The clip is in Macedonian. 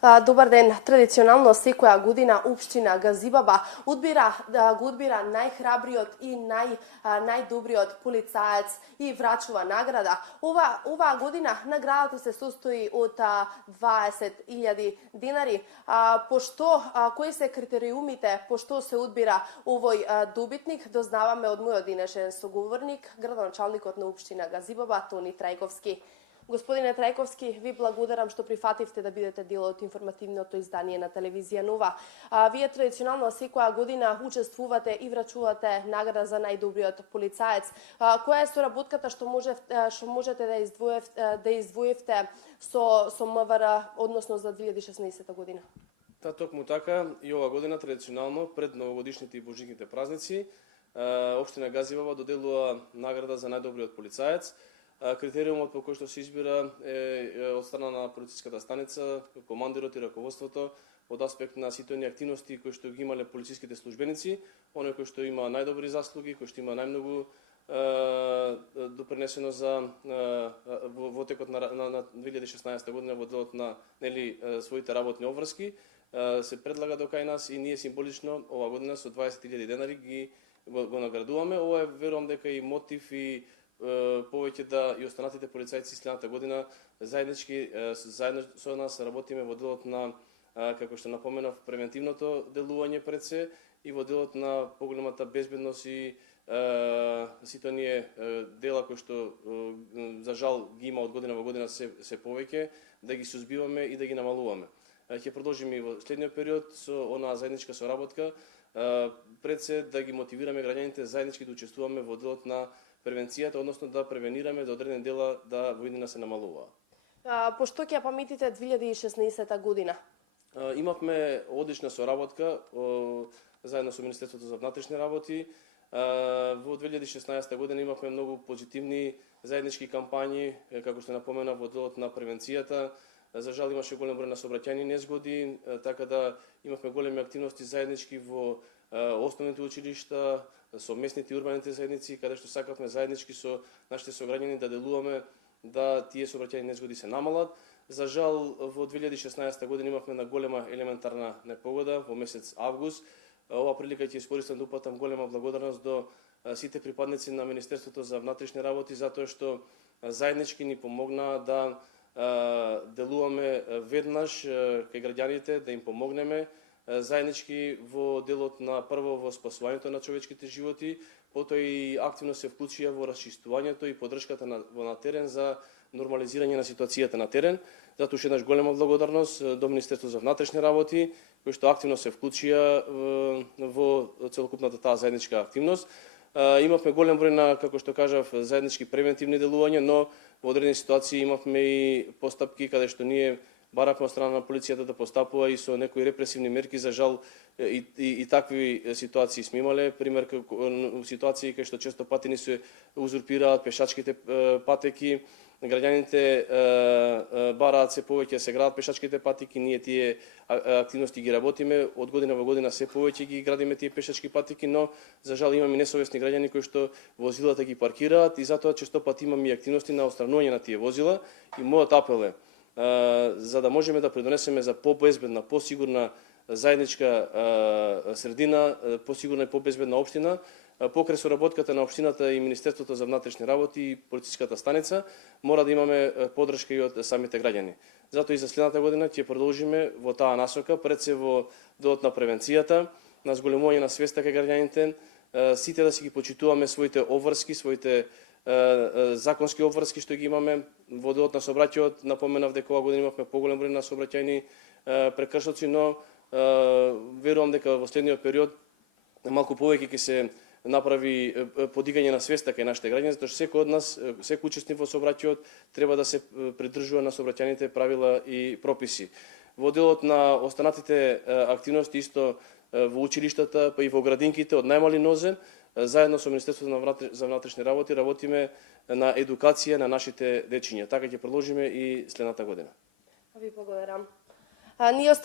Добар ден. Традиционално секоја година општина Газибаба го одбира најхрабриот и најдобриот полицаец и врачува награда. Оваа година наградата се состои од 20.000 денари. Кои се критериумите пошто се одбира овој добитник, дознаваме од мојот денешен соговорник, градоначалникот на општина Газибаба, Тони Трајковски. Господине Трајковски, ви благодарам што прифативте да бидете дел од информативното издание на телевизија Нова. Вие традиционално секоја година учествувате и врачувате награда за најдобриот полицаец. Која е соработката што можете да издвоевте со МВР, односно за 2016 година? Токму така и ова година традиционално пред новогодишните и божичните празници општина Газибаба доделува награда за најдобриот полицаец. Критериумот по кој што се избира е од страна на полициската станица, командирот и раководството од аспект на сите оние активности кои што ги имале полициските службеници, оној кој што има најдобри заслуги, кој што има најмногу допринесено за во текот на 2016 година во делот на своите работни обврски, се предлага до кај нас и ние символично ова година со 20.000 денари го наградуваме. Ова е, верувам дека и мотив и повеќе да и останатите полицајци следната година заедно со нас работиме во делот на, како што напоменав, превентивното делување пред се и во делот на поголемата безбедност и сите оние дела кои што за жал ги има од година во година се повеќе, да ги сузбиваме и да ги намалуваме. Ќе продолжиме и во следниот период со онаа заедничка соработка пред се да ги мотивираме граѓаните заеднички да учествуваме во делот на превенцијата, односно да превенираме да одредени дела да во иднина се намалува. Пошто ќе ја паметите 2016 година? Имавме одлична соработка заедно со Министерството за внатрешни работи. Во 2016 година имавме многу позитивни заеднички кампањи, како што напомена, во делот на превенцијата. За жал имаше голем број на сообраќајни незгоди, така да имавме големи активности заеднички во основните училишта, со местните и урбаните заедници, каде што сакавме заеднички со нашите сограѓани да делуваме да тие сообраќајни незгоди се намалат. За жал во 2016 година имавме на голема елементарна непогода во месец август. Ова прилика ќе искористам да упатам голема благодарност до сите припадници на Министерството за внатрешни работи затоа што заеднички ни помогнаа да делуваме веднаш кај граѓаните, да им помогнеме заеднички во делот на прво во спасувањето на човечките животи, потоа и активно се вклучија во расчистувањето и поддршката на терен за нормализирање на ситуацијата на терен. Затоа уште еднаш голема благодарност до Министерството за внатрешни работи, кои што активно се вклучија во целокупната таа заедничка активност. Имавме голем број на, како што кажав, заеднички превентивни делувања, но во одредени ситуации имавме и постапки каде што ние баравме од страна на полицијата да постапува и со некои репресивни мерки. За жал и такви ситуации сме имале, пример ситуации кај што често пати ни се узурпираат пешачките патеки, граѓаните бараат се повеќе се градат пешачките патеки, ние тие активности ги работиме, од година во година се повеќе ги градиме тие пешачки патеки, но за жал имаме несовесни граѓани кои што возилата ги паркираат и затоа често пати имаме и активности на отстранување на тие возила. И мојот апел е за да можеме да придонесеме за побезбедна, посигурна заедничка средина, посигурна и побезбедна општина, покрај соработката на општината и Министерството за внатрешни работи и полициската станица, мора да имаме поддршка и од самите граѓани. Затоа и за следната година ќе продолжиме во таа насока, пред се во делот на превенцијата, на зголемување на свеста кај граѓаните, сите да си ги почитуваме своите обврски, своите законски обврски што ги имаме во делот на сообраќајот. Напоменав дека оваа година имавме поголем број на сообраќајни прекршоци, но верувам дека во следниот период малку повеќе ќе се направи подигање на свеста кај нашите граѓани, затоа што секој од нас, секој учесник во сообраќајот треба да се придржува на сообраќајните правила и прописи. Во делот на останатите активности исто во училиштата, па и во градинките од најмали нозе, заедно со Министерството за внатрешни работи работиме на едукација на нашите дечиња. Така ќе продолжиме и следната година. Ви благодарам.